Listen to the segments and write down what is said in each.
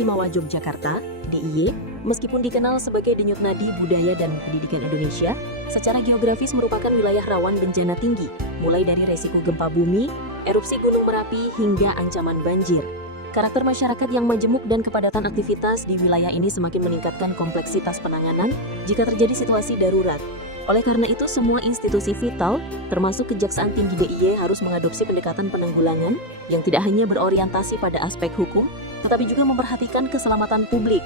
Istimewa Yogyakarta, DIY, meskipun dikenal sebagai denyut nadi budaya dan pendidikan Indonesia, secara geografis merupakan wilayah rawan bencana tinggi, mulai dari resiko gempa bumi, erupsi gunung Merapi, hingga ancaman banjir. Karakter masyarakat yang majemuk dan kepadatan aktivitas di wilayah ini semakin meningkatkan kompleksitas penanganan jika terjadi situasi darurat. Oleh karena itu, semua institusi vital, termasuk Kejaksaan Tinggi DIY, harus mengadopsi pendekatan penanggulangan yang tidak hanya berorientasi pada aspek hukum, tetapi juga memperhatikan keselamatan publik,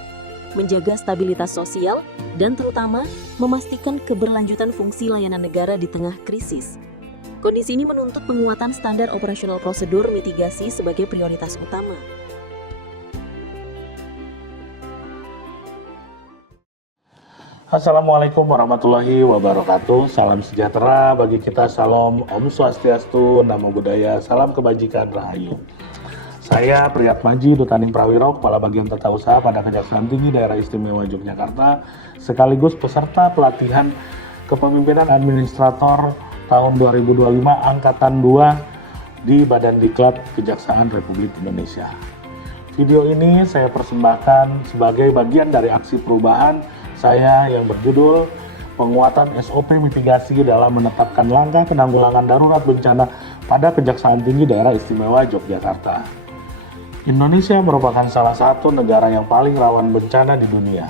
menjaga stabilitas sosial, dan terutama memastikan keberlanjutan fungsi layanan negara di tengah krisis. Kondisi ini menuntut penguatan standar operasional prosedur mitigasi sebagai prioritas utama. Assalamualaikum warahmatullahi wabarakatuh. Salam sejahtera bagi kita. Salam Om Swastiastu, Namo Buddhaya, salam kebajikan, rahayu. Saya Priyatmaji Dutaning Prawiro, Kepala Bagian Tata Usaha pada Kejaksaan Tinggi Daerah Istimewa Yogyakarta, sekaligus peserta pelatihan Kepemimpinan Administrator tahun 2025 Angkatan 2 di Badan Diklat Kejaksaan Republik Indonesia. Video ini saya persembahkan sebagai bagian dari aksi perubahan saya yang berjudul Penguatan SOP Mitigasi dalam Menetapkan Langkah Penanggulangan Darurat Bencana pada Kejaksaan Tinggi Daerah Istimewa Yogyakarta. Indonesia merupakan salah satu negara yang paling rawan bencana di dunia.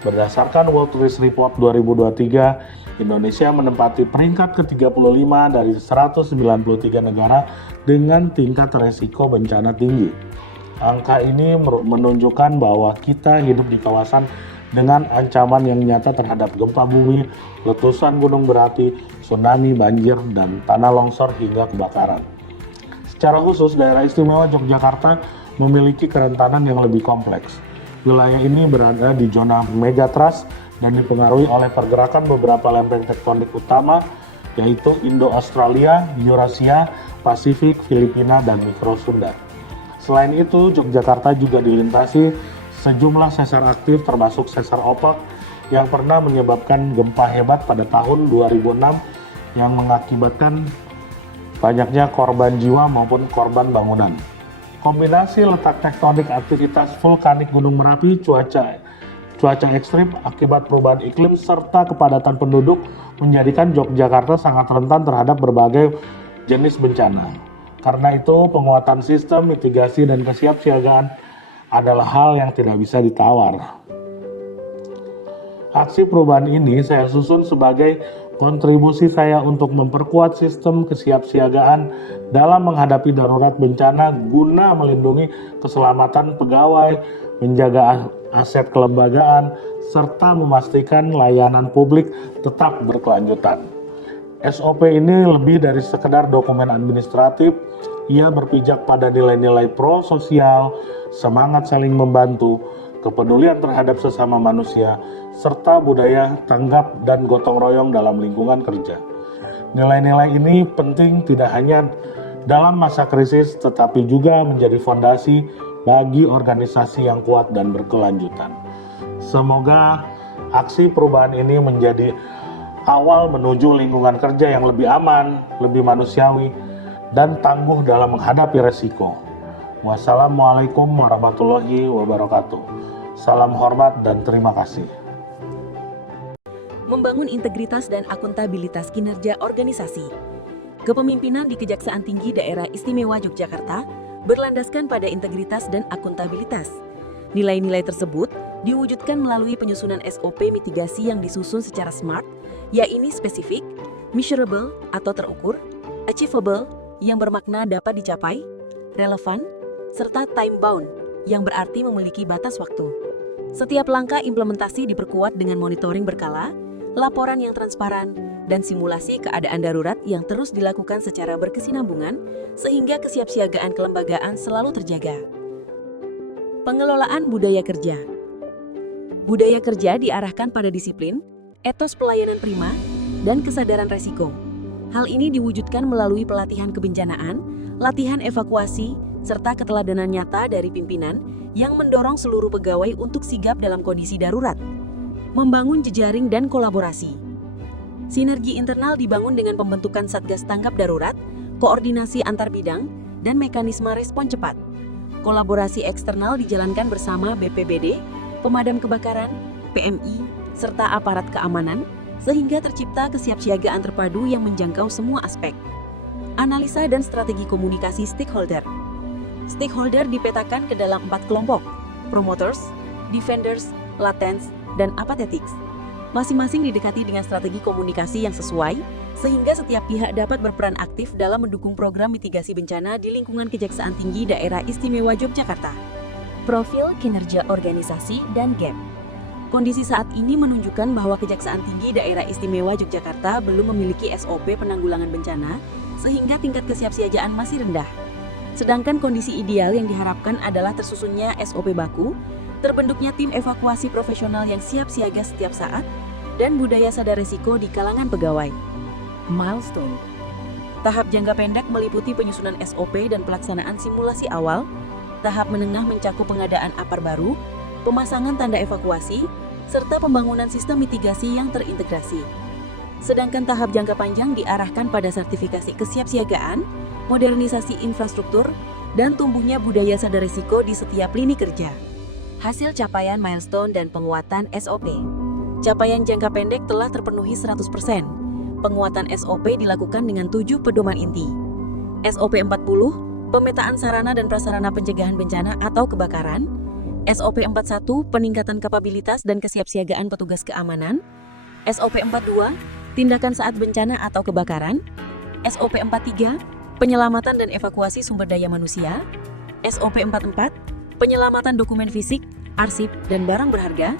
Berdasarkan World Risk Report 2023, Indonesia menempati peringkat ke-35 dari 193 negara dengan tingkat resiko bencana tinggi. Angka ini menunjukkan bahwa kita hidup di kawasan dengan ancaman yang nyata terhadap gempa bumi, letusan gunung berapi, tsunami, banjir, dan tanah longsor hingga kebakaran. Secara khusus, daerah istimewa Yogyakarta memiliki kerentanan yang lebih kompleks. Wilayah ini berada di zona megatrust dan dipengaruhi oleh pergerakan beberapa lempeng tektonik utama, yaitu Indo-Australia, Eurasia, Pasifik, Filipina, dan Mikrosunda. Selain itu, Yogyakarta juga dilintasi sejumlah sesar aktif termasuk sesar opak yang pernah menyebabkan gempa hebat pada tahun 2006 yang mengakibatkan banyaknya korban jiwa maupun korban bangunan. Kombinasi letak tektonik, aktivitas vulkanik Gunung Merapi, cuaca ekstrim akibat perubahan iklim, serta kepadatan penduduk menjadikan Yogyakarta sangat rentan terhadap berbagai jenis bencana. Karena itu, penguatan sistem mitigasi dan kesiapsiagaan adalah hal yang tidak bisa ditawar. Aksi perubahan ini saya susun sebagai kontribusi saya untuk memperkuat sistem kesiapsiagaan dalam menghadapi darurat bencana guna melindungi keselamatan pegawai, menjaga aset kelembagaan, serta memastikan layanan publik tetap berkelanjutan. SOP ini lebih dari sekedar dokumen administratif. Ia berpijak pada nilai-nilai pro-sosial, semangat saling membantu, kepedulian terhadap sesama manusia, serta budaya tanggap dan gotong royong dalam lingkungan kerja. Nilai-nilai ini penting tidak hanya dalam masa krisis, tetapi juga menjadi fondasi bagi organisasi yang kuat dan berkelanjutan. Semoga aksi perubahan ini menjadi awal menuju lingkungan kerja yang lebih aman, lebih manusiawi, dan tangguh dalam menghadapi resiko. Wassalamualaikum warahmatullahi wabarakatuh. Salam hormat dan terima kasih. Membangun integritas dan akuntabilitas kinerja organisasi. Kepemimpinan di Kejaksaan Tinggi Daerah Istimewa Yogyakarta berlandaskan pada integritas dan akuntabilitas. Nilai-nilai tersebut diwujudkan melalui penyusunan SOP mitigasi yang disusun secara SMART, yaitu spesifik, measurable atau terukur, achievable yang bermakna dapat dicapai, relevan, serta time-bound yang berarti memiliki batas waktu. Setiap langkah implementasi diperkuat dengan monitoring berkala, laporan yang transparan, dan simulasi keadaan darurat yang terus dilakukan secara berkesinambungan sehingga kesiapsiagaan kelembagaan selalu terjaga. Pengelolaan budaya kerja. Budaya kerja diarahkan pada disiplin, etos pelayanan prima, dan kesadaran resiko. Hal ini diwujudkan melalui pelatihan kebencanaan, latihan evakuasi, serta keteladanan nyata dari pimpinan yang mendorong seluruh pegawai untuk sigap dalam kondisi darurat. Membangun jejaring dan kolaborasi. Sinergi internal dibangun dengan pembentukan Satgas Tanggap Darurat, koordinasi antar bidang, dan mekanisme respon cepat. Kolaborasi eksternal dijalankan bersama BPBD, pemadam kebakaran, PMI, serta aparat keamanan, sehingga tercipta kesiapsiagaan terpadu yang menjangkau semua aspek. Analisa dan strategi komunikasi stakeholder. Stakeholder dipetakan ke dalam 4 kelompok: promoters, defenders, latents, dan apathetics. Masing-masing didekati dengan strategi komunikasi yang sesuai, sehingga setiap pihak dapat berperan aktif dalam mendukung program mitigasi bencana di lingkungan Kejaksaan Tinggi Daerah Istimewa Yogyakarta. Profil kinerja organisasi dan gap. Kondisi saat ini menunjukkan bahwa Kejaksaan Tinggi Daerah Istimewa Yogyakarta belum memiliki SOP penanggulangan bencana, sehingga tingkat kesiapsiagaan masih rendah. Sedangkan kondisi ideal yang diharapkan adalah tersusunnya SOP baku, terbentuknya tim evakuasi profesional yang siap siaga setiap saat, dan budaya sadar risiko di kalangan pegawai. Milestone. Tahap jangka pendek meliputi penyusunan SOP dan pelaksanaan simulasi awal. Tahap menengah mencakup pengadaan APAR baru, pemasangan tanda evakuasi, serta pembangunan sistem mitigasi yang terintegrasi. Sedangkan tahap jangka panjang diarahkan pada sertifikasi kesiapsiagaan, modernisasi infrastruktur, dan tumbuhnya budaya sadar risiko di setiap lini kerja. Hasil capaian milestone dan penguatan SOP. Capaian jangka pendek telah terpenuhi 100%. Penguatan SOP dilakukan dengan 7 pedoman inti. SOP 40, pemetaan sarana dan prasarana pencegahan bencana atau kebakaran. SOP 41, peningkatan kapabilitas dan kesiapsiagaan petugas keamanan. SOP 42, tindakan saat bencana atau kebakaran. SOP 43, penyelamatan dan evakuasi sumber daya manusia. SOP 44, penyelamatan dokumen fisik, arsip, dan barang berharga.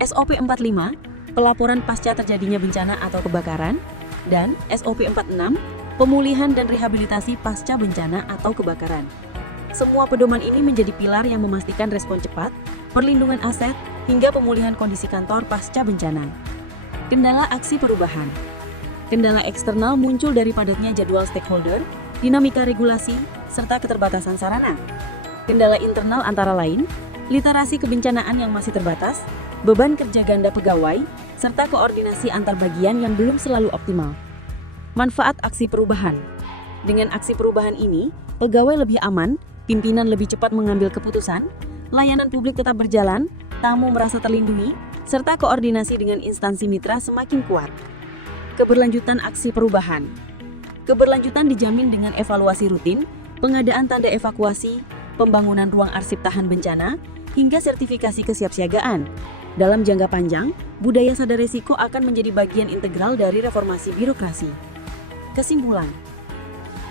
SOP 45, pelaporan pasca terjadinya bencana atau kebakaran. Dan SOP 46, pemulihan dan rehabilitasi pasca bencana atau kebakaran. Semua pedoman ini menjadi pilar yang memastikan respon cepat, perlindungan aset, hingga pemulihan kondisi kantor pasca bencana. Kendala aksi perubahan. Kendala eksternal muncul dari padatnya jadwal stakeholder, dinamika regulasi, serta keterbatasan sarana. Kendala internal antara lain, literasi kebencanaan yang masih terbatas, beban kerja ganda pegawai, serta koordinasi antar bagian yang belum selalu optimal. Manfaat aksi perubahan. Dengan aksi perubahan ini, pegawai lebih aman, pimpinan lebih cepat mengambil keputusan, layanan publik tetap berjalan, tamu merasa terlindungi, serta koordinasi dengan instansi mitra semakin kuat. Keberlanjutan aksi perubahan. Keberlanjutan dijamin dengan evaluasi rutin, pengadaan tanda evakuasi, pembangunan ruang arsip tahan bencana, hingga sertifikasi kesiapsiagaan. Dalam jangka panjang, budaya sadar risiko akan menjadi bagian integral dari reformasi birokrasi. Kesimpulan.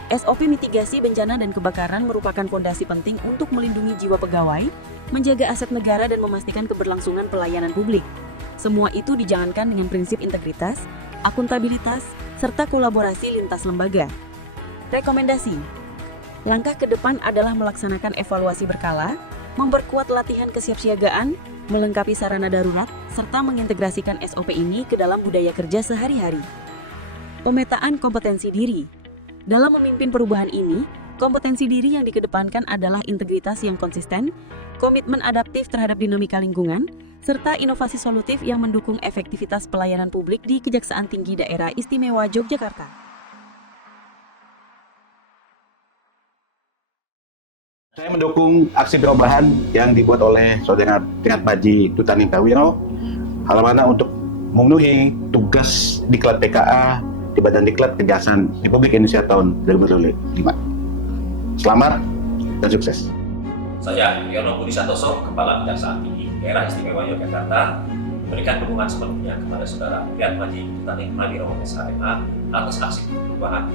SOP mitigasi bencana dan kebakaran merupakan fondasi penting untuk melindungi jiwa pegawai, menjaga aset negara dan memastikan keberlangsungan pelayanan publik. Semua itu dijalankan dengan prinsip integritas, akuntabilitas, serta kolaborasi lintas lembaga. Rekomendasi. Langkah ke depan adalah melaksanakan evaluasi berkala, memperkuat latihan kesiapsiagaan, melengkapi sarana darurat, serta mengintegrasikan SOP ini ke dalam budaya kerja sehari-hari. Pemetaan kompetensi diri. Dalam memimpin perubahan ini, kompetensi diri yang dikedepankan adalah integritas yang konsisten, komitmen adaptif terhadap dinamika lingkungan, serta inovasi solutif yang mendukung efektivitas pelayanan publik di Kejaksaan Tinggi Daerah Istimewa Yogyakarta. Saya mendukung aksi perubahan yang dibuat oleh Saudara Tingkat Baji Dutaning Prawiro Halamana untuk memenuhi tugas Diklat PKA di Badan Diklat Kejaksaan Republik Indonesia tahun 2025. Selamat dan sukses. Saya Yono Budi Santoso, Kepala Kejaksaan Tinggi Daerah Istimewa Yogyakarta, memberikan dukungan sepenuhnya kepada Saudara Priat Maji Dutaning Prawiro SHMH atas aksi perubahan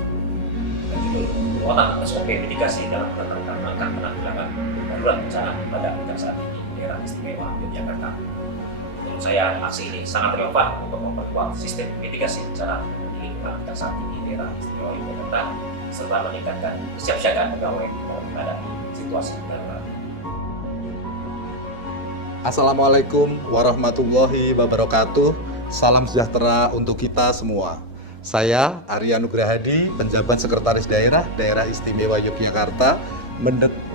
dan judul penguatan SOP mitigasi dalam menetapkan langkah penanggulangan darurat bencana pada Kejaksaan Tinggi Daerah Istimewa Yogyakarta. Menurut saya, aksi ini sangat relevan untuk memperkuat sistem mitigasi bencana di lingkungan Kejaksaan Tinggi Daerah Istimewa Yogyakarta serta meningkatkan kesiapsiagaan pegawai dalam menghadapi situasi darurat. Assalamualaikum warahmatullahi wabarakatuh. Salam sejahtera untuk kita semua. Saya Arya Nugrahadi, penjabat Sekretaris Daerah Istimewa Yogyakarta,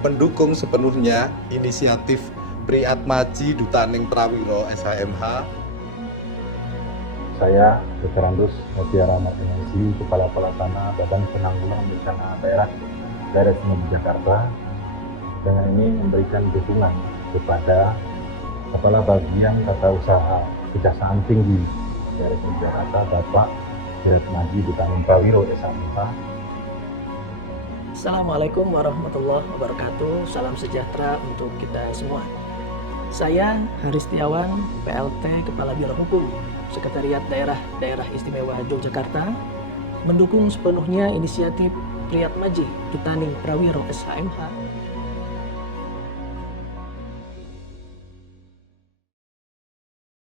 mendukung sepenuhnya inisiatif Priat Maji Dutaning Prawiro SHMH. Saya Dr. Andus Mutiara Martinezi, Kepala Pelaksana Badan Penanggulangan Bencana Daerah Istimewa Yogyakarta, dengan ini memberikan dukungan kepada Kepala Bagian Tata Usaha Kejaksaan Tinggi daerah Istimewa Jakarta, Bapak Priat Maji Dutaning Prawiro SHMH. Assalamualaikum warahmatullahi wabarakatuh. Salam sejahtera untuk kita semua. Saya Haris Setiawan, PLT Kepala Biro Hukum Sekretariat Daerah Istimewa Yogyakarta, mendukung sepenuhnya inisiatif Priat Maji Dutaning Prawiro SHMH